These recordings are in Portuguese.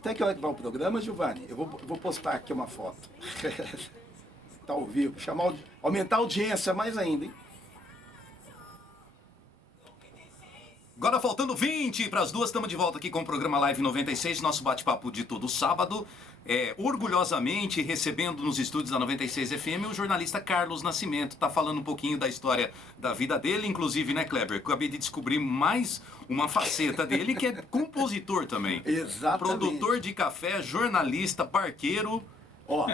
Até que hora que vai o programa, Giovanni? Eu vou postar aqui uma foto. Tá ao vivo. Aumentar a audiência mais ainda, hein? Agora faltando 20 para as 2, estamos de volta aqui com o programa Live 96, nosso bate-papo de todo sábado. Orgulhosamente recebendo nos estúdios da 96 FM o jornalista Carlos Nascimento. Tá falando um pouquinho da história da vida dele, inclusive, né, Kleber? Eu acabei de descobrir mais uma faceta dele, que é compositor também. Exatamente. Produtor de café, jornalista, barqueiro,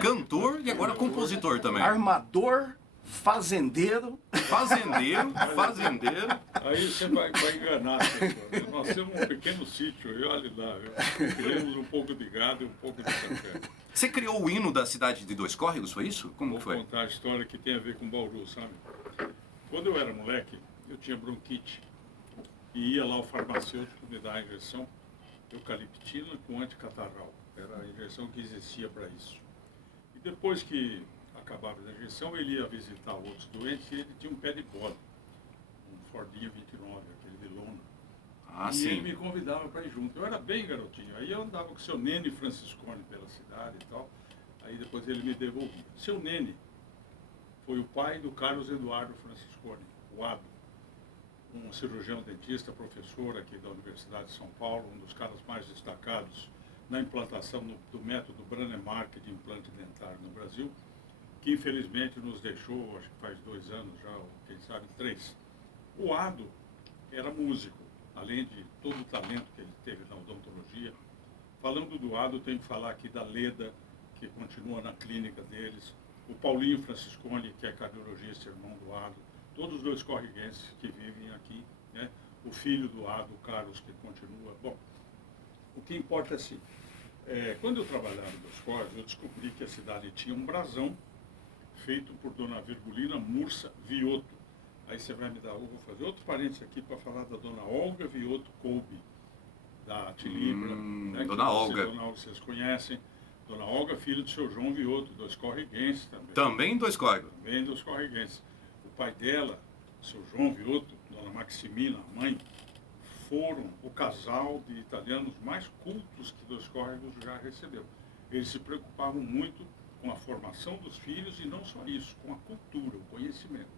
cantor e agora compositor também. Armador, fazendeiro. Fazendeiro. Aí você vai enganar as pessoas. Nós temos um pequeno sítio, e olha lá, criamos um pouco de gado e um pouco de café. Você criou o hino da cidade de Dois Córregos, foi isso? Como foi? Vou contar a história que tem a ver com Bauru, sabe? Quando eu era moleque, eu tinha bronquite e ia lá ao farmacêutico me dar a injeção eucaliptina com anticatarral. Era a injeção que existia para isso. E depois que acabava a injeção, ele ia visitar outros doentes e ele tinha um pé de bola, um Fordinho 29, aquele de lona. Ah, e sim. ele me convidava para ir junto. Eu era bem garotinho. Aí eu andava com o seu Nene Franciscone pela cidade e tal. Aí depois ele me devolvia. Seu Nene foi o pai do Carlos Eduardo Franciscone, o Ado, um cirurgião dentista, professor aqui da Universidade de São Paulo, um dos caras mais destacados na implantação do método Brannemark de implante dentário no Brasil, que infelizmente nos deixou, acho que faz 2 anos já, ou quem sabe 3. O Ado era músico, além de todo o talento que ele teve na odontologia. Falando do Ado, tenho que falar aqui da Leda, que continua na clínica deles, o Paulinho Franciscone, que é cardiologista, irmão do Ado, todos os dois corriguenses que vivem aqui, né? O filho do Ado, o Carlos, que continua. Bom, o que importa é assim, quando eu trabalhava em Dois Córregos, eu descobri que a cidade tinha um brasão feito por dona Virgulina Mursa Vioto. Aí você vai me dar, eu vou fazer outro parênteses aqui para falar da dona Olga Vioto Kolbe, da Tilibra. Né, dona Olga. Dona Olga, vocês conhecem. Dona Olga, filha do seu João Vioto, Dois Corriguenses também. Também Dois Córregos. Também Dois Corriguenses. O pai dela, seu João Vioto, dona Maximina, a mãe, foram o casal de italianos mais cultos que Dois Córregos já recebeu. Eles se preocupavam muito com a formação dos filhos e não só isso, com a cultura, o conhecimento.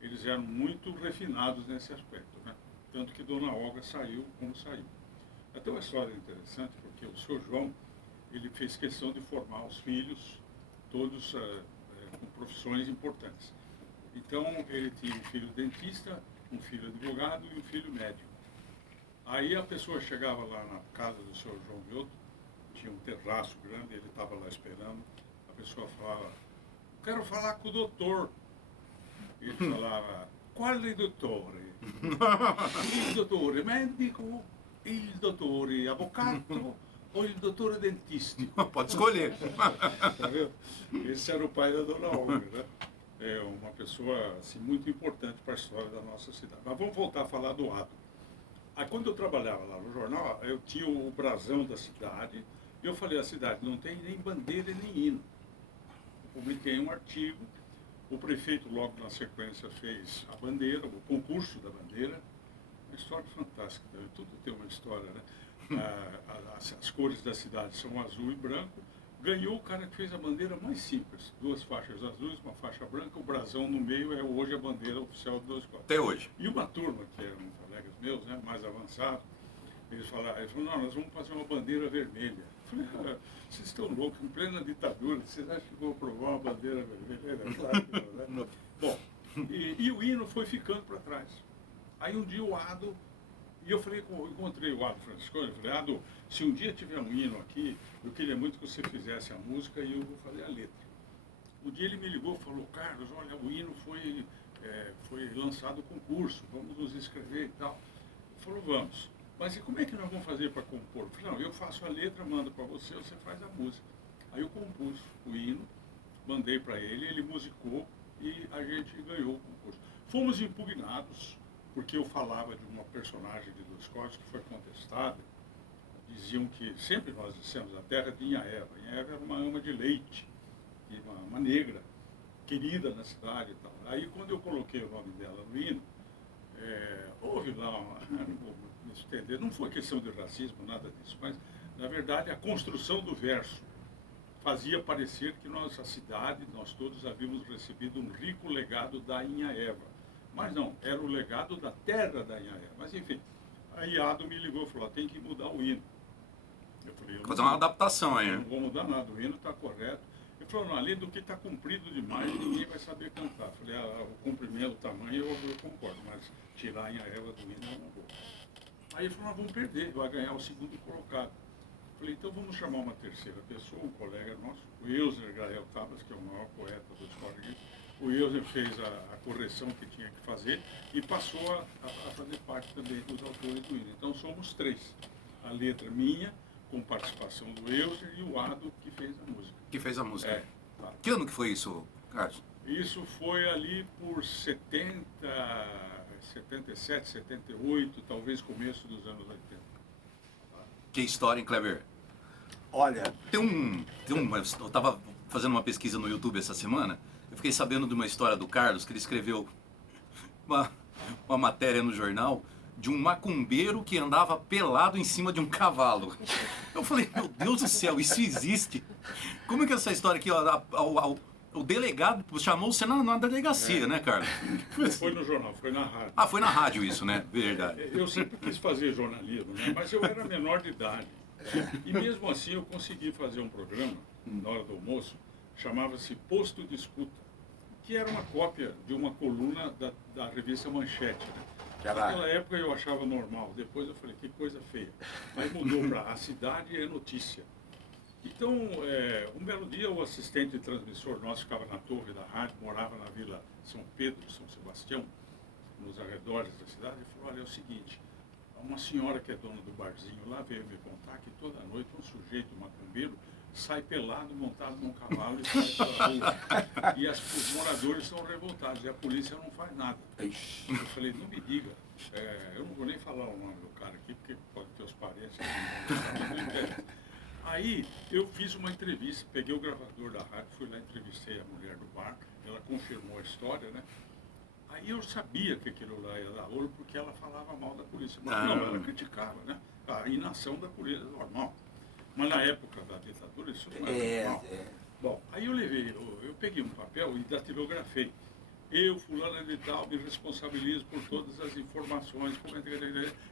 Eles eram muito refinados nesse aspecto, né? Tanto que Dona Olga saiu como saiu. Até uma história interessante, porque o seu João, ele fez questão de formar os filhos, todos com profissões importantes. Então, ele tinha um filho dentista, um filho advogado e um filho médico. Aí a pessoa chegava lá na casa do seu João Vioto, tinha um terraço grande, ele estava lá esperando, a pessoa falava, quero falar com o doutor. Ele falava, quale dottore? Il dottore medico, il dottore avvocato ou il dottore dentistico? Pode escolher. Tá vendo? Esse era o pai da dona Olga, né? É uma pessoa assim, muito importante para a história da nossa cidade. Mas vamos voltar a falar do Ado. Aí quando eu trabalhava lá no jornal, eu tinha o brasão da cidade, e eu falei, a cidade não tem nem bandeira nem hino. Eu publiquei um artigo, o prefeito logo na sequência fez a bandeira, o concurso da bandeira, uma história fantástica, tudo tem uma história, né? As cores da cidade são azul e branco. Ganhou o cara que fez a bandeira mais simples, 2 faixas azuis, uma faixa branca, o brasão no meio é hoje a bandeira oficial de Dois Córregos. Até hoje. E uma turma, que eram colegas meus, né, mais avançados, eles falaram, não, nós vamos fazer uma bandeira vermelha. Eu falei, vocês estão loucos, em plena ditadura, vocês acham que vão aprovar uma bandeira vermelha? Claro que não, né? Bom, e o hino foi ficando para trás. Aí um dia o Ado, e eu falei, eu encontrei o Ado Franciscone, eu falei, Ado, se um dia tiver um hino aqui, eu queria muito que você fizesse a música e eu vou fazer a letra. Um dia ele me ligou e falou, Carlos, olha, o hino foi lançado o concurso, vamos nos inscrever e tal. Ele falou, vamos. Mas e como é que nós vamos fazer para compor? Eu falei, não, eu faço a letra, mando para você, você faz a música. Aí eu compus o hino, mandei para ele, ele musicou e a gente ganhou o concurso. Fomos impugnados, porque eu falava de uma personagem de Dois Córregos que foi contestada. Diziam que, sempre nós dissemos, a terra de Inhaeva. Inhaeva era uma ama de leite, e uma negra, querida na cidade e tal. Aí quando eu coloquei o nome dela no hino, houve lá, não vou me estender, não foi questão de racismo, nada disso, mas Na verdade, a construção do verso fazia parecer que a cidade, nós todos havíamos recebido um rico legado da Inha Eva. Mas não, era o legado da terra da Inha Eva. Mas enfim, aí Ado me ligou e falou, tem que mudar o hino. Eu falei, Fazer uma adaptação aí. não vou mudar nada, o hino está correto. Ele falou, não, além do que está comprido demais, ninguém vai saber cantar. Eu falei, o comprimento, o tamanho, eu concordo, mas tirar a Inha Eva do hino eu não vou. Aí ele falou, nós vamos perder, vai ganhar o segundo colocado. Eu falei, então vamos chamar uma terceira pessoa, um colega nosso, o Euser Gael Tabas, que é o maior poeta do história. O Euser fez a correção que tinha que fazer e passou a fazer parte também dos autores do hino. Então somos 3. A letra minha, com participação do Euser, e o Ado, que fez a música. Que fez a música. É, tá. Que ano que foi isso, Carlos? Isso foi ali por 77, 78, talvez começo dos anos 80. Que história, hein, Kleber? Olha, Eu estava fazendo uma pesquisa no YouTube essa semana, eu fiquei sabendo de uma história do Carlos, que ele escreveu uma matéria no jornal de um macumbeiro que andava pelado em cima de um cavalo. Eu falei, meu Deus do céu, isso existe? Como é que é essa história aqui, ó, o delegado chamou você na delegacia, né, Carlos? Não foi no jornal, foi na rádio. Ah, foi na rádio isso, né? Verdade. Eu sempre quis fazer jornalismo, né? Mas eu era menor de idade. E mesmo assim eu consegui fazer um programa, na hora do almoço, chamava-se Posto de Escuta, que era uma cópia de uma coluna da revista Manchete, né? Naquela época eu achava normal, depois eu falei, que coisa feia. Mas mudou para A Cidade é Notícia. Então, um belo dia, o assistente transmissor nosso ficava na torre da rádio, morava na Vila São Pedro, São Sebastião, nos arredores da cidade, e falou, olha, é o seguinte, uma senhora que é dona do barzinho lá veio me contar que toda noite um sujeito macumbeiro sai pelado, montado num cavalo e sai pela rua. E os moradores estão revoltados e a polícia não faz nada. Eu falei, não me diga, eu não vou nem falar o nome do cara aqui, porque pode ter os parentes que não interessa. Aí eu fiz uma entrevista, peguei o gravador da rádio, fui lá, entrevistei a mulher do bar, ela confirmou a história, né? Aí eu sabia que aquilo lá ia dar rolo porque ela falava mal da polícia. Mas não, ela criticava, né? A inação da polícia, normal. Mas na época da ditadura isso não era normal. Bom, aí eu peguei um papel e datilografei. Eu, fulano de tal, me responsabilizo por todas as informações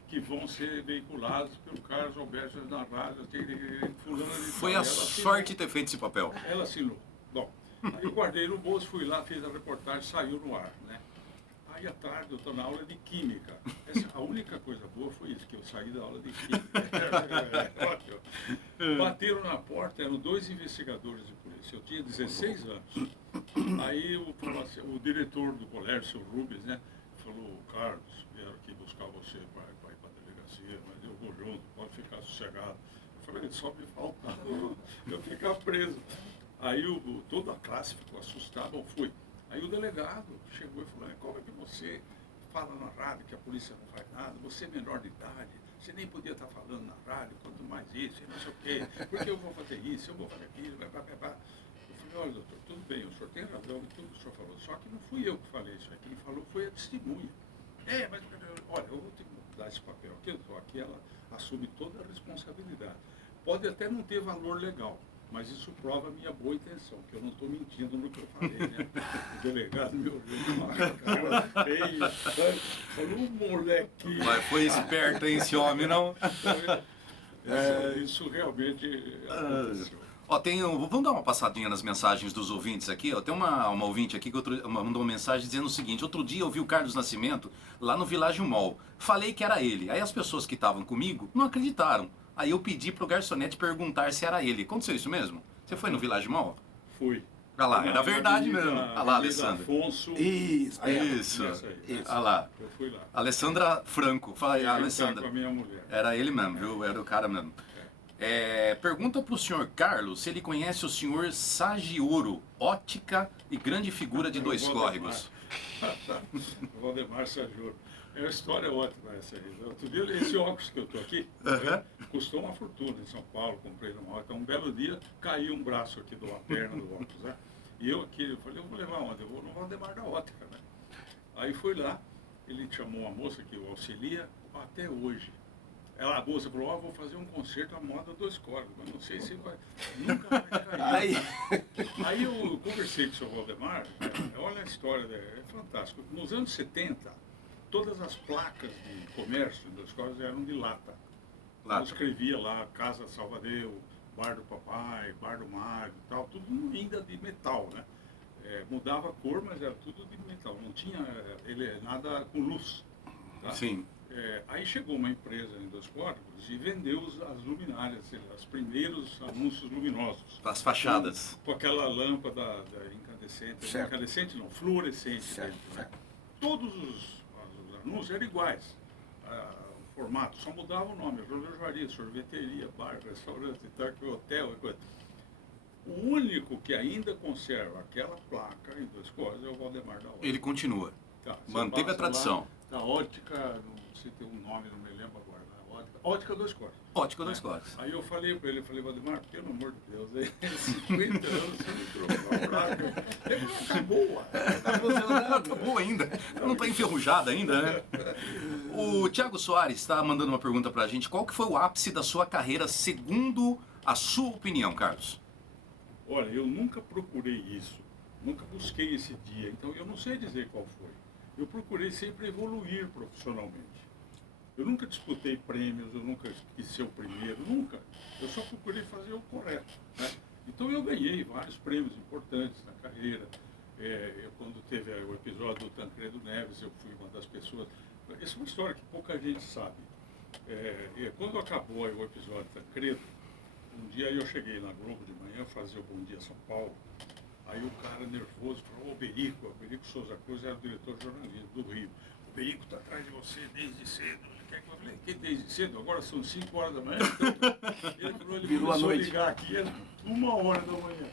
que vão ser veiculadas pelo Carlos Alberto na rádio. Fulano de Foi tal. a sorte ter feito esse papel. Ela assinou. Bom, aí eu guardei no bolso, fui lá, fiz a reportagem, saiu no ar, né? Aí à tarde eu estou na aula de Química. A única coisa boa foi isso, que eu saí da aula de Química. Bateram na porta, eram 2 investigadores de polícia. Eu tinha 16 anos. Aí o diretor do colégio, o seu Rubens, né, falou, Carlos, vieram aqui buscar você para ir para a delegacia, mas eu vou junto, pode ficar sossegado. Eu falei, só me faltava eu ficar preso. Aí toda a classe ficou assustada, eu fui. Aí o delegado chegou e falou, como é que você fala na rádio que a polícia não faz nada, você é menor de idade, você nem podia estar falando na rádio, quanto mais isso, e não sei o quê, porque eu vou fazer isso, eu vou fazer aquilo, Eu falei, olha doutor, tudo bem, o senhor tem razão em tudo que o senhor falou, só que não fui eu que falei isso, quem falou foi a testemunha. Mas olha, eu vou te dar esse papel aqui, eu estou aqui, ela assume toda a responsabilidade. Pode até não ter valor legal, mas isso prova a minha boa intenção, que eu não estou mentindo no que eu falei, né? O delegado me olhou e cara feia, falou, moleque. Mas foi esperto, hein, esse homem, não? Isso realmente aconteceu. Ó, vamos dar uma passadinha nas mensagens dos ouvintes aqui. Ó. Tem uma ouvinte aqui que mandou uma mensagem dizendo o seguinte: outro dia eu vi o Carlos Nascimento lá no Világio Mall. Falei que era ele. Aí as pessoas que estavam comigo não acreditaram. Aí eu pedi pro garçonete perguntar se era ele. Aconteceu isso mesmo? Você foi no Világio Mall? Fui. Olha lá, era verdade mesmo. Olha lá, Alessandra. Afonso. Isso. Olha lá. Eu fui lá. Alessandra Franco. Fala aí, Eu Alessandra. com a minha mulher. Era ele mesmo, viu? Era o cara mesmo. Pergunta pro senhor Carlos se ele conhece o senhor Sagioro, ótica e grande figura de Dois Córregos. Valdemar Sagioro. É uma história ótima essa aí. Outro dia, esse óculos que eu estou aqui, custou uma fortuna em São Paulo, comprei numa ótica. Um belo dia, caiu um braço aqui de uma perna do óculos, né? E eu aqui, eu falei, eu vou levar onde? Eu vou no Valdemar da ótica, né? Aí fui lá, ele chamou uma moça que o auxilia até hoje. Ela, a moça falou, vou fazer um concerto à moda 2 cordas, mas não sei se vai, nunca vai cair. Aí eu conversei com o seu Valdemar, olha a história, é fantástico. Nos anos 70, todas as placas de comércio das cordas eram de lata. Eu escrevia lá, Casa Salvadeu, Bar do Papai, Bar do Mário e tal, tudo ainda de metal, né? Mudava a cor, mas era tudo de metal, não tinha nada com luz. Tá? Sim. Aí chegou uma empresa em Dois Córregos e vendeu as luminárias, os primeiros anúncios luminosos. As fachadas. Com aquela lâmpada incandescente, Certo. incandescente não, fluorescente. Certo, dentro, né? certo. Todos os anúncios eram iguais. O formato, só mudava o nome, relojaria, sorveteria, bar, restaurante, hotel e coisa. O único que ainda conserva aquela placa em Dois Córregos é o Valdemar da Ótica. Ele continua. Tá, você Manteve a passa tradição. lá, da Ótica, não sei tem um nome, não me lembro agora. Ótica Dois Córregos. Ótica Dois Córregos. Aí eu falei para ele, Valdemar, pelo amor de Deus, aí 50 anos você me trocou a placa. Ele falou, tá boa. Tá funcionando, tá boa ainda. Não tá enferrujada ainda, né? O Thiago Soares está mandando uma pergunta pra gente. Qual que foi o ápice da sua carreira, segundo a sua opinião, Carlos? Olha, eu nunca procurei isso, nunca busquei esse dia, então eu não sei dizer qual foi. Eu procurei sempre evoluir profissionalmente. Eu nunca disputei prêmios, eu nunca quis ser o primeiro, nunca. Eu só procurei fazer o correto, né? Então eu ganhei vários prêmios importantes na carreira. Quando teve o episódio do Tancredo Neves, eu fui uma das pessoas... Essa é uma história que pouca gente sabe. Quando acabou o episódio do Tancredo, um dia eu cheguei na Globo de manhã, fazer o Bom Dia São Paulo, aí o cara nervoso falou, o Berico Souza Cruz era o diretor de jornalismo do Rio. O Berico está atrás de você desde cedo. Eu falei, que desde cedo? Agora são 5 horas da manhã. Ele falou, ele Virou a começou a noite. ligar aqui, era 1h da manhã.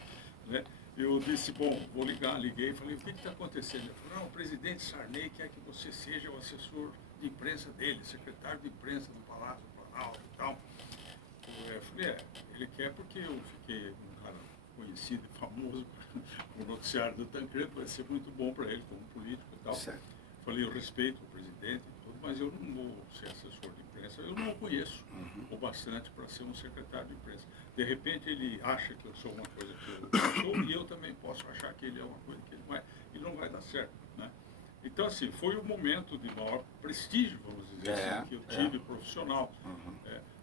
Né? Eu disse, bom, vou ligar, liguei, falei, o que está acontecendo? Ele falou, não, o presidente Sarney quer que você seja o assessor de imprensa dele, secretário de imprensa do Palácio do Planalto e tal. Eu falei, ele quer porque eu fiquei um cara conhecido e famoso no noticiário do Tancredo, vai ser muito bom para ele como político e tal. Certo. Falei, eu respeito o presidente e tudo, mas eu não vou ser assessor de imprensa, eu não o conheço o bastante para ser um secretário de imprensa. De repente ele acha que eu sou uma coisa que eu sou e eu também posso achar que ele é uma coisa que ele não vai dar certo, né? Então, assim, foi o momento de maior prestígio, vamos dizer assim, que eu tive profissional.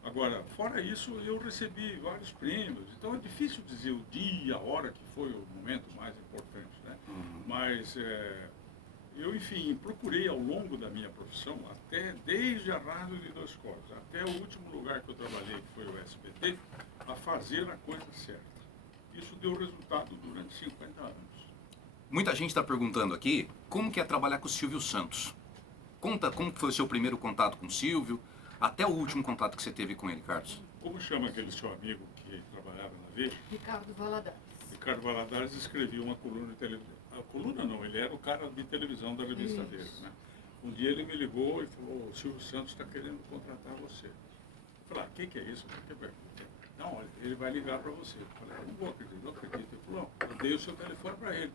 Agora, fora isso, eu recebi vários prêmios, então é difícil dizer o dia, a hora que foi o momento mais importante, né? Mas eu, enfim, procurei ao longo da minha profissão, desde a Rádio de Dois Córregos, até o último lugar que eu trabalhei, que foi o SBT, a fazer a coisa certa. Isso deu resultado durante 50 anos. Muita gente está perguntando aqui como que é trabalhar com o Silvio Santos. Conta como foi o seu primeiro contato com o Silvio, até o último contato que você teve com ele, Carlos. Como chama aquele seu amigo que trabalhava na Veja? Ricardo Valadares. Ricardo Valadares escrevia uma coluna de televisão. A coluna não, ele era o cara de televisão da revista dele, né? Um dia ele me ligou e falou, o Silvio Santos está querendo contratar você. Eu falei, o que é isso? Não, olha, ele vai ligar para você. Eu falei, eu não vou acreditar, não acredito. Ele falou, não, eu dei o seu telefone para ele.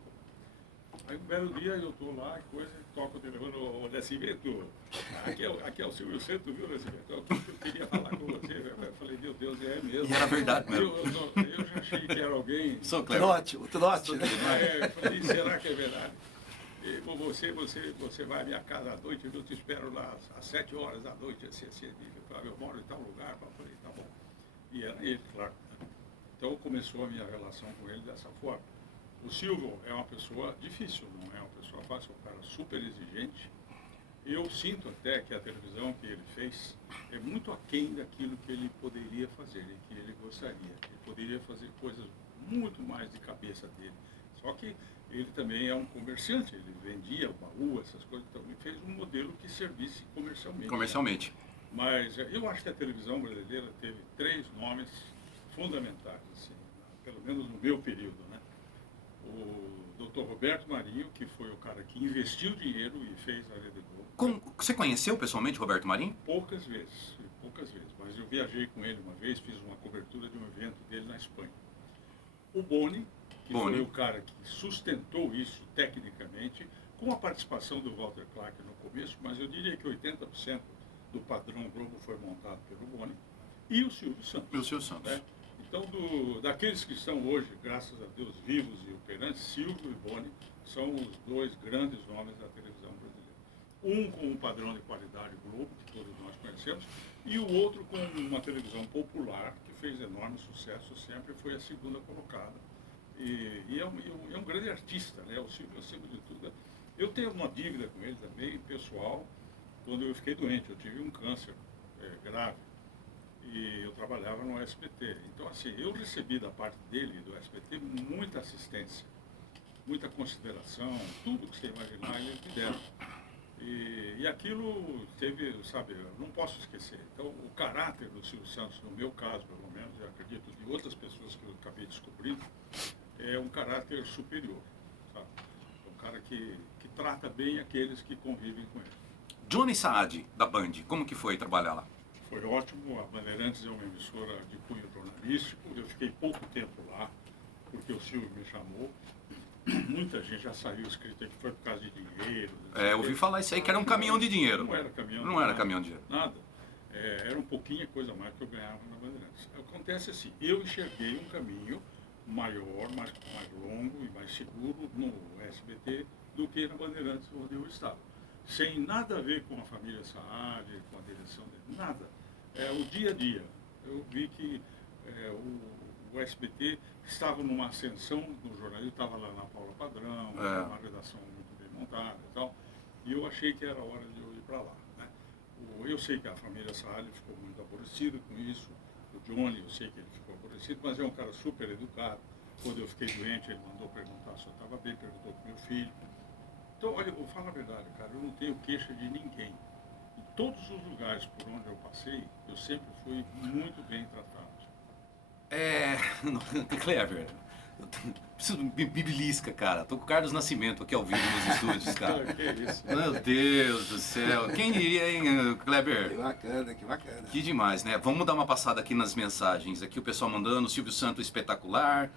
Aí um belo dia eu estou lá, coisa, toco o telefone, ô Nascimento, aqui é o Silvio Santos, viu, Nascimento? Eu queria falar com você. Eu falei, meu Deus, é mesmo. E era verdade mesmo. Eu já achei que era alguém. Sou O trote, Eu falei, será que é verdade? E, você vai à minha casa à noite, eu te espero lá às 7 horas da noite, assim. Eu moro em tal lugar. Eu falei, tá bom. E era ele, claro. Então começou a minha relação com ele dessa forma. O Silvio é uma pessoa difícil, não é uma pessoa fácil, é um cara super exigente. Eu sinto até que a televisão que ele fez é muito aquém daquilo que ele poderia fazer e que ele gostaria. Ele poderia fazer coisas muito mais de cabeça dele. Só que ele também é um comerciante, ele vendia baú, essas coisas, então ele fez um modelo que servisse comercialmente. Comercialmente. Né? Mas eu acho que a televisão brasileira teve 3 nomes fundamentais, assim, pelo menos no meu período, né? O Dr. Roberto Marinho, que foi o cara que investiu dinheiro e fez a Rede Globo. Você conheceu pessoalmente o Roberto Marinho? Poucas vezes, mas eu viajei com ele uma vez, fiz uma cobertura de um evento dele na Espanha. O Boni, que foi o cara que sustentou isso tecnicamente, com a participação do Walter Clark no começo, mas eu diria que 80% do padrão Globo foi montado pelo Boni e o Silvio Santos. E o Silvio Santos. Né? Então, daqueles que estão hoje, graças a Deus, vivos e operantes, Silvio e Boni são os dois grandes nomes da televisão brasileira. Um com um padrão de qualidade Globo, que todos nós conhecemos, e o outro com uma televisão popular, que fez enorme sucesso sempre, foi a segunda colocada. E é um grande artista, né? O Silvio, acima de tudo. Eu tenho uma dívida com ele também, pessoal, quando eu fiquei doente. Eu tive um câncer grave e eu trabalhava no SBT. Então, assim, eu recebi da parte dele, do SBT, muita assistência, muita consideração, tudo que você imaginar, eles me deram. E aquilo teve, sabe, eu não posso esquecer. Então, o caráter do Silvio Santos, no meu caso, pelo menos, eu acredito de outras pessoas que eu acabei descobrindo, é um caráter superior, sabe? É um cara que trata bem aqueles que convivem com ele. Johnny Saad, da Band, como que foi trabalhar lá? Foi ótimo, a Bandeirantes é uma emissora de cunho jornalístico, eu fiquei pouco tempo lá, porque o Silvio me chamou. Muita gente já saiu escrito que foi por causa de dinheiro. Eu ouvi falar isso aí, que era um caminhão de dinheiro. Não era caminhão. Não era caminhão de dinheiro. Nada. Era um pouquinho coisa mais que eu ganhava na Bandeirantes. Acontece assim, eu enxerguei um caminho maior, mais longo e mais seguro no SBT do que na Bandeirantes, onde eu estava. Sem nada a ver com a família Saad, com a direção dele, nada. É o dia a dia. Eu vi que o SBT estava numa ascensão no jornalismo, estava lá na Paula Padrão, uma redação muito bem montada e tal, e eu achei que era hora de eu ir para lá. Né? Eu sei que a família Saad ficou muito aborrecida com isso, o Johnny, eu sei que ele ficou aborrecido, mas é um cara super educado. Quando eu fiquei doente, ele mandou perguntar se eu estava bem, perguntou para meu filho. Então, olha, eu vou falar a verdade, cara, eu não tenho queixa de ninguém. Em todos os lugares por onde eu passei, eu sempre fui muito bem tratado. Clever, eu preciso me belisca, cara. Tô com o Carlos Nascimento aqui ao vivo nos estúdios, cara. Que isso? Meu Deus do céu. Quem diria, hein, Kleber? Que bacana, que bacana. Que demais, né? Vamos dar uma passada aqui nas mensagens. Aqui o pessoal mandando, Silvio Santos espetacular.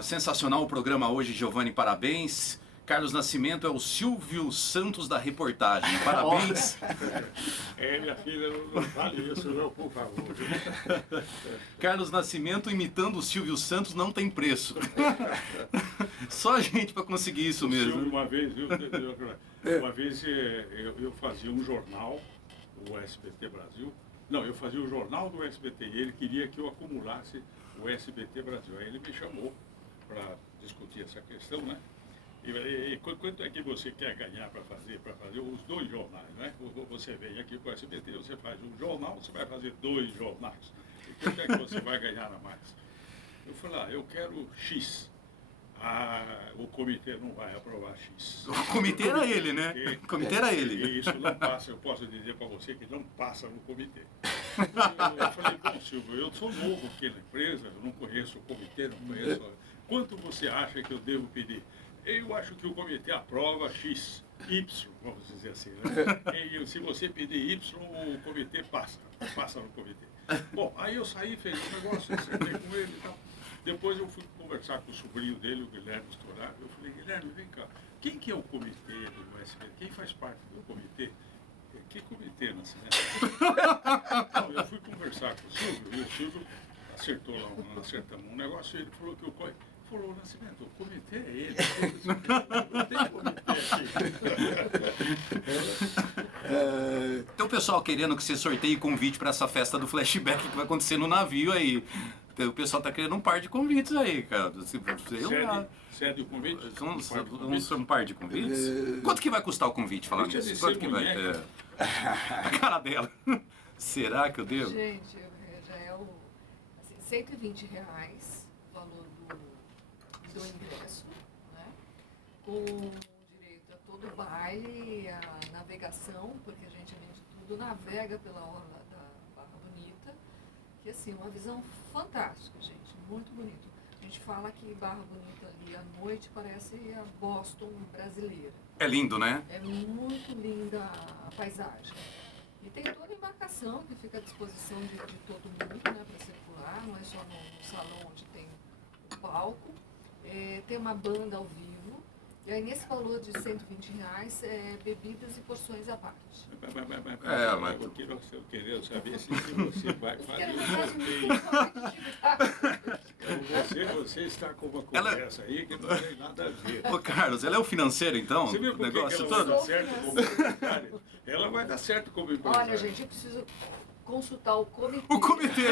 Sensacional o programa hoje, Giovanni, parabéns. Carlos Nascimento é o Silvio Santos da reportagem. Parabéns. Minha filha, não vale isso, não, por favor. Carlos Nascimento imitando o Silvio Santos não tem preço. Só a gente para conseguir isso mesmo. Silvio, uma vez, viu? Uma vez eu fazia um jornal, o SBT Brasil. Não, eu fazia o jornal do SBT e ele queria que eu acumulasse o SBT Brasil. Aí ele me chamou para discutir essa questão, né? E quanto é que você quer ganhar para fazer os dois jornais, né? Você vem aqui com o SBT, você faz um jornal, você vai fazer 2 jornais. E quanto é que você vai ganhar a mais? Eu falei, eu quero X. O comitê não vai aprovar X. O comitê era ele, né? O comitê era ele. E isso não passa, eu posso dizer para você que não passa no comitê. Eu falei, bom, Silvio, eu sou novo aqui na empresa, eu não conheço o comitê, não conheço. Quanto você acha que eu devo pedir? Eu acho que o comitê aprova X, Y, vamos dizer assim, né? E se você pedir Y, o comitê passa no comitê. Bom, aí eu saí, fiz um negócio, sentei com ele e tal. Depois eu fui conversar com o sobrinho dele, o Guilherme Storaro. Eu falei, Guilherme, vem cá, quem que é o comitê do SBT? Quem faz parte do comitê? Que comitê, Nascimento? Então, eu fui conversar com o Silvio, e o Silvio acertou lá, acertamos um negócio, e ele falou que ele falou, Nascimento, o comitê é ele. Não tem comitê aqui. Tem o pessoal querendo que você sorteie convite para essa festa do flashback que vai acontecer no navio aí. O pessoal tá querendo um par de convites aí, cara. Cede o convite? Um par de convites? Quanto que vai custar o convite, falando nisso? Quanto que vai? A cara dela. Será que eu devo? Gente, já é assim, R$120 o valor do ingresso, né? Com direito a todo o baile, a navegação, porque a gente além de tudo navega pela orla da Barra Bonita, que assim, uma visão fantástica, gente, muito bonito. A gente fala que Barra Bonita ali à noite parece a Boston brasileira. É lindo, né? É muito linda a paisagem. E tem toda a embarcação que fica à disposição de todo mundo, né, para circular, não é só no salão onde tem o palco. Tem uma banda ao vivo, E aí, nesse valor de R$120, bebidas e porções à parte. Mas- Eu queria saber se você vai Porque fazer não um faz sorteio. Você está com uma conversa aí que não tem nada a ver. Ô, Carlos, ela é o financeiro, então? Você viu O por que negócio ela vai todo? dar certo como empresária? Ela vai dar certo como empresária. Olha, gente, eu preciso consultar o comitê. O comitê.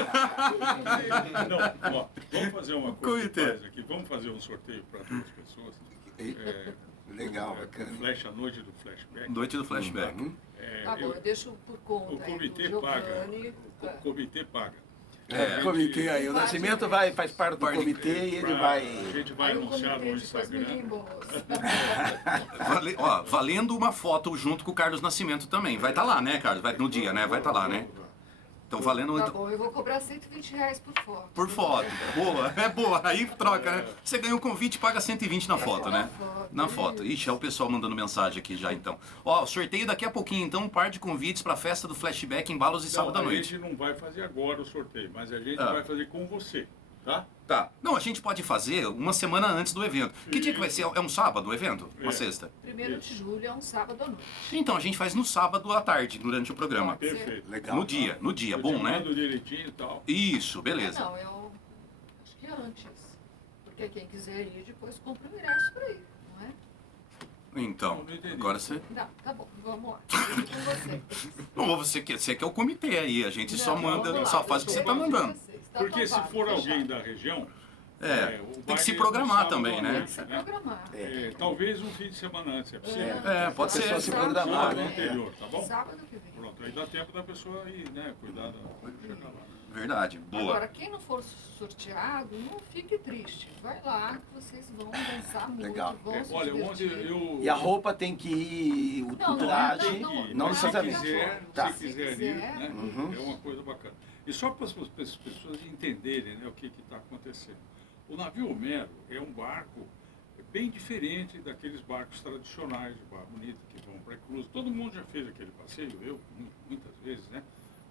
Não, ó, vamos fazer uma coisa Comitê. que faz aqui. Vamos fazer um sorteio para 2 pessoas. Legal, bacana. Flash, a noite do flashback. Noite do flashback. Tá bom, eu deixo por conta. O comitê aí do paga. Giovanni. O comitê paga. O comitê aí, o Nascimento faz parte do comitê e ele A vai... gente vai Aí o anunciar comitê no depois me Instagram. reembolsa. Valendo uma foto junto com o Carlos Nascimento também. Vai estar lá, né, Carlos? Vai no dia, né? Vai estar lá, né? Então valendo Tá bom, eu vou cobrar R$120 por foto. por foto. Boa, é boa. Aí troca, né? Você ganha um convite e paga 120 na foto, né? Na foto. Ixi, é o pessoal mandando mensagem aqui já, então. Ó, sorteio daqui a pouquinho, então, um par de convites pra festa do Flashback em Balos e sábado à A noite. gente não vai fazer agora o sorteio, mas a gente Ah. vai fazer com você, tá? Tá. Não, a gente pode fazer uma semana antes do evento. Que dia que vai ser? É um sábado o evento? Uma É. sexta? 1º de julho é um sábado à noite. Então, a gente faz no sábado à tarde, durante o programa. Pode ser. Perfeito. Legal. No dia, Eu bom, te né? mando direitinho e tal. Isso, beleza. Não, eu acho que antes. Porque quem quiser ir, depois compra o ingresso para ir, não é? Então, Não entendi. agora você... Não, tá bom, vamos lá. Deixa com você. Ou você quer o comitê aí, a gente só Não, manda, vamos lá, só faz o que você tá depende de mandando. vocês. Tá Porque se topado, for fechado. alguém da região, Tem o que baile se é no programar sábado também, à né? noite, Precisa programar. Talvez um fim de semana antes, é possível. Pode A pessoa ser. se programar, Sábado né? anterior, tá bom? Sábado que vem. Pronto, aí dá tempo da pessoa ir, né? Cuidar da... chegar lá. Verdade, boa. Agora, quem não for sorteado, não fique triste. Vai lá que vocês vão dançar muito, Legal. vão se Olha, onde divertir. eu... E a roupa tem que ir, o Não, traje, não Mas se necessariamente. quiser, Tá. se quiser ir, né? Uhum. É uma coisa bacana. E só para as pessoas entenderem, né, o que está acontecendo. O navio Homero é um barco bem diferente daqueles barcos tradicionais de Barra Bonita que vão para a Cruz. Todo mundo já fez aquele passeio, eu muitas vezes, né?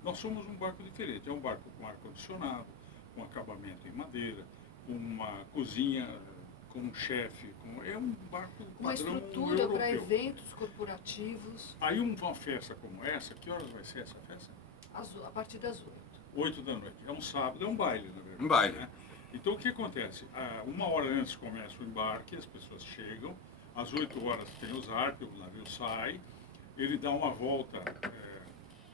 Nós somos um barco diferente. É um barco com ar-condicionado, com acabamento em madeira, com uma cozinha, com um chefe. É um barco Uma padrão estrutura para europeu. eventos corporativos, Aí uma festa como essa, que horas vai ser essa festa? a partir das 8. 8 da noite. É um sábado, é um baile, na verdade. Um baile. Né? Então o que acontece? Uma hora antes começa o embarque, as pessoas chegam, às 8 horas tem o zarpe, o navio sai, ele dá uma volta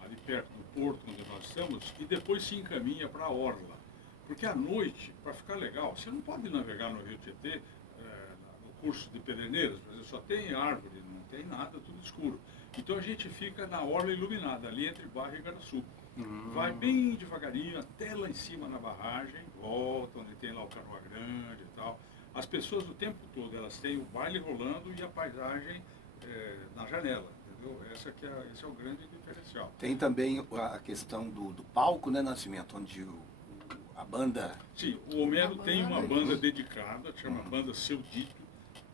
ali perto do porto onde nós estamos e depois se encaminha para a orla. Porque à noite, para ficar legal, você não pode navegar no Rio Tietê, no curso de Pederneiras, por exemplo, só tem árvore, não tem nada, tudo escuro. Então a gente fica na orla iluminada, ali entre Barra e Igaraçu. Vai bem devagarinho até lá em cima na barragem, volta onde tem lá o Canoa Grande e tal. As pessoas o tempo todo, elas têm o baile rolando e a paisagem na janela, entendeu? Esse é o grande diferencial. Tem também a questão do palco, né, Nascimento, onde a banda... Sim, o Homero A tem uma banda. banda dedicada, chama Banda Seu Dito.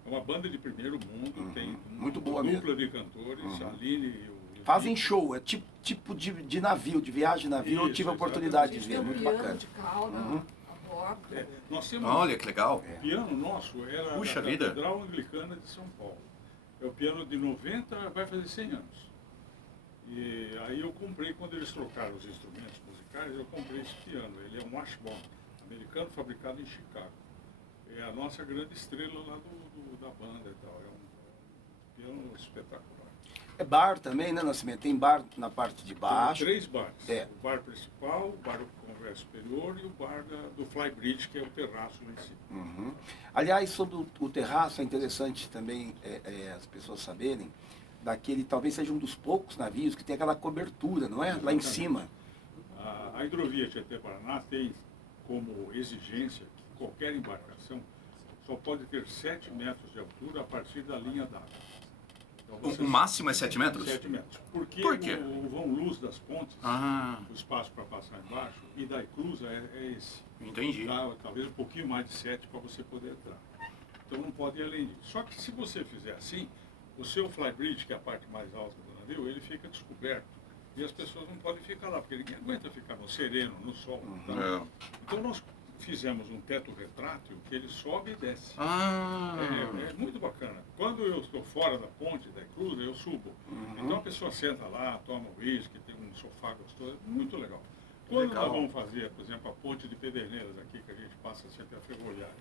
É uma banda de primeiro mundo, tem Muito uma boa dupla de cantores, a Aline e o... Fazem show, é tipo de navio, de viagem de navio, eu Isso, tive a A oportunidade de gente ver, tem um muito piano bacana. de cauda a bordo. Nós temos Olha que legal. o piano nosso, era Puxa da vida. Catedral Anglicana de São Paulo. É o piano de 90, vai fazer 100 anos. E aí eu comprei, quando eles trocaram os instrumentos musicais, eu comprei esse piano. Ele é um Washburn, americano, fabricado em Chicago. É a nossa grande estrela lá da banda e tal. É um piano espetacular. É bar também, né, Nascimento? Tem bar na parte de Tem baixo. 3 bares. É. O bar principal, o bar com conversa superior e o bar do Flybridge, que é o terraço lá em cima. Uhum. Aliás, sobre o terraço, é interessante também as pessoas saberem, daquele, talvez seja um dos poucos navios que tem aquela cobertura, não é? Lá em cima. A hidrovia Tietê-Paraná tem como exigência que qualquer embarcação só pode ter 7 metros de altura a partir da linha d'água. Então, O máximo é 7 metros? 7 metros. Porque Por quê? o vão-luz das pontes, o espaço para passar embaixo, e da eclusa é esse. Entendi. Dá, talvez um pouquinho mais de 7 para você poder entrar. Então não pode ir além disso. Só que se você fizer assim, o seu flybridge, que é a parte mais alta do navio, ele fica descoberto. E as pessoas não podem ficar lá, porque ninguém aguenta ficar no sereno, no sol. Tá? É. Então nós fizemos um teto retrátil que ele sobe e desce. Ah, É muito bacana. Quando eu estou fora da ponte da Cruz, eu subo. Então a pessoa senta lá, toma um uísque, tem um sofá gostoso, muito legal. Quando Legal. nós vamos fazer, por exemplo, a ponte de Pederneiras aqui, que a gente passa sempre a ferroviária,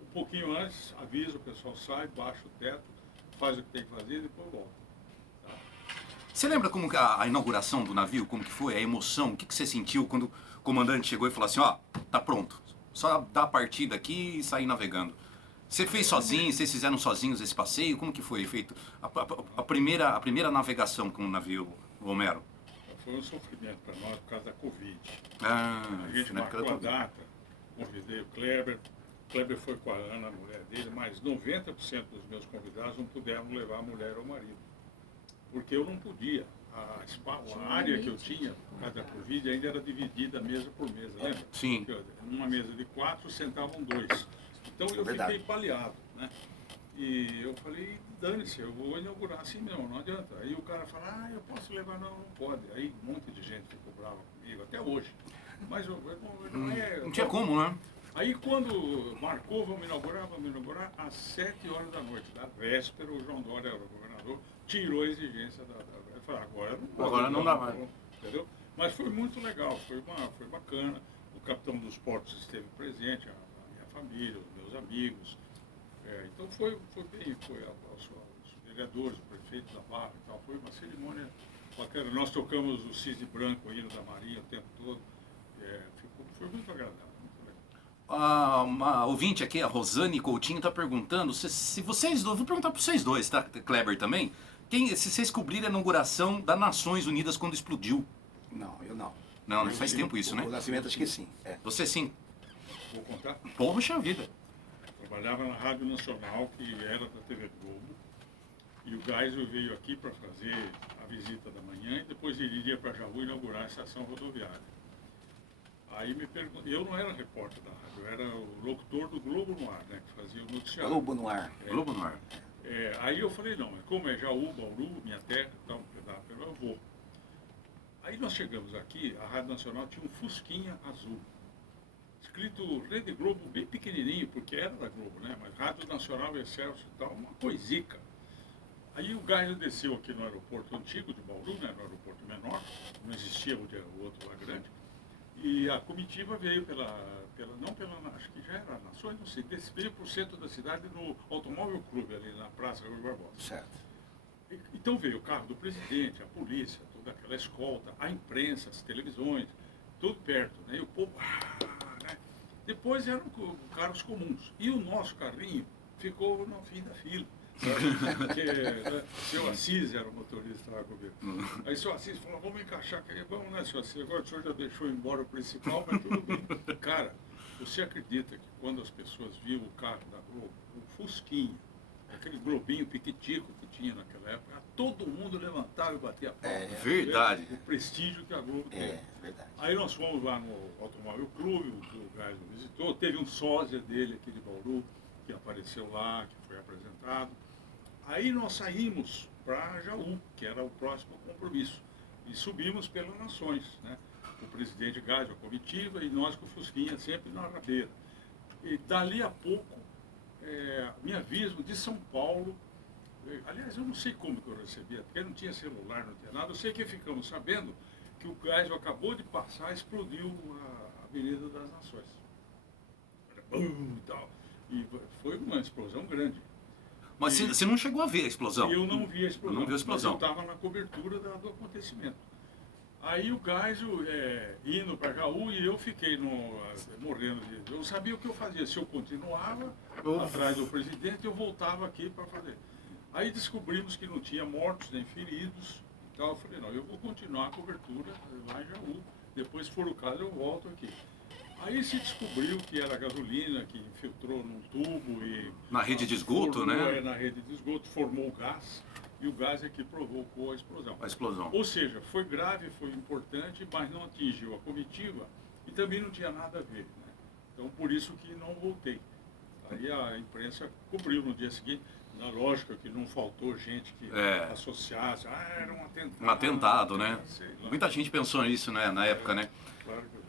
um pouquinho antes, avisa, o pessoal sai, baixa o teto, faz o que tem que fazer e depois volta. Tá? você lembra como que a inauguração do navio, como que foi, a emoção, o que você sentiu quando o comandante chegou e falou assim, ó, tá pronto, só dá a partida aqui e sair navegando. Você fez sozinho, vocês fizeram sozinhos esse passeio, como que foi feito a primeira navegação com o navio, Homero? Foi um sofrimento para nós por causa da Covid. Ah, A gente na época marcou da a Covid. data, convidei o Kleber foi com a Ana, a mulher dele, mas 90% dos meus convidados não puderam levar a mulher ou o marido. Porque eu não podia. A área que eu tinha, por causa da Covid, ainda era dividida mesa por mesa, lembra? Sim. Numa mesa de 4 sentavam 2. Então eu Verdade. fiquei baleado, né? E eu falei, dane-se, eu vou inaugurar assim mesmo, não adianta. Aí o cara fala, eu posso levar, não pode. Aí um monte de gente ficou brava comigo, até hoje. Mas não é... Não tinha como, né? Aí quando marcou, vamos inaugurar às 7 horas da noite, da véspera, o João Dória, o governador, tirou a exigência da ele falou, Agora não dá mais. Entendeu? Mas foi muito legal, foi bacana. O capitão dos portos esteve presente, a minha família, os meus amigos. Então foi bem, os vereadores, o prefeito da Barra e tal, foi uma cerimônia bacana. Nós tocamos o Cisne Branco, o hino da Marinha o tempo todo. Foi muito agradável. Uma ouvinte aqui, a Rosane Coutinho, está perguntando se vocês dois, vou perguntar para vocês dois, tá? Kleber também, se vocês cobriram a inauguração das Nações Unidas quando explodiu. Não, eu não. Não faz tempo isso, né? O Nascimento acho que sim. Você sim. Vou contar? Poxa vida. Trabalhava na Rádio Nacional, que era da TV Globo, e o Geisel veio aqui para fazer a visita da manhã e depois ele iria para Jaú inaugurar a estação rodoviária. Aí me perguntou, eu não era repórter da rádio, eu era o locutor do Globo no Ar, né, que fazia o noticiário. Globo no ar. Globo no ar. Aí eu falei, não, mas como é Jaú, Bauru, minha terra, então, eu vou. Aí nós chegamos aqui, a Rádio Nacional tinha um Fusquinha azul, escrito Rede Globo bem pequenininho, porque era da Globo, né, mas Rádio Nacional Excelsior e tal, uma coisica. Aí o Geisel desceu aqui no aeroporto antigo de Bauru, né, no aeroporto menor, não existia o outro lá grande, e a comitiva veio acho que já era Nações, não sei, veio para o centro da cidade no Automóvel Clube, ali na Praça Rui Barbosa. Certo. Então veio o carro do presidente, a polícia, toda aquela escolta, a imprensa, as televisões, tudo perto, né? E o povo, né? Depois eram carros comuns. E o nosso carrinho ficou no fim da fila. Porque seu Assis era o motorista lá comigo. Aí seu Assis falou, vamos encaixar aqui, vamos, né, seu Assis? Agora o senhor já deixou embora o principal, mas tudo bem. Cara, você acredita que quando as pessoas viam o carro da Globo, o Fusquinha, aquele globinho piquitico que tinha naquela época, todo mundo levantava e batia a palma. Verdade. O prestígio que a Globo tem. Verdade. Aí nós fomos lá no Automóvel Clube, o Geisel visitou, teve um sósia dele aqui de Bauru, que apareceu lá, que foi apresentado. Aí nós saímos para Jaú, que era o próximo compromisso, e subimos pelas Nações, né? O presidente Geisel, a comitiva, e nós com o Fusquinha sempre na rabeira. E dali a pouco, me avisam de São Paulo, aliás, eu não sei como que eu recebia, porque não tinha celular, não tinha nada, eu sei que ficamos sabendo que o Geisel acabou de passar, explodiu a Avenida das Nações. Bum, e tal. E foi uma explosão grande. Mas você não chegou a ver a explosão? Eu não vi a explosão. Não viu a explosão. Mas eu estava na cobertura do acontecimento. Aí o Geisel indo para Jaú e eu fiquei morrendo de... Eu sabia o que eu fazia. Se eu continuava atrás do presidente, eu voltava aqui para fazer. Aí descobrimos que não tinha mortos nem feridos. Então eu falei, não, eu vou continuar a cobertura lá em Jaú. Depois, se for o caso, eu volto aqui. Aí se descobriu que era gasolina que infiltrou num tubo e... Na rede de esgoto, né? Na rede de esgoto, formou gás, e o gás é que provocou a explosão. A explosão. Ou seja, foi grave, foi importante, mas não atingiu a comitiva e também não tinha nada a ver, né? Então, por isso que não voltei. Aí a imprensa cobriu no dia seguinte, na lógica que não faltou gente que associasse, era um atentado. Um atentado, né? Sei lá. Muita gente pensou nisso, né, na época, né? Claro que eu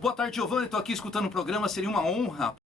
Boa tarde, Giovanni. Estou aqui escutando o programa. Seria uma honra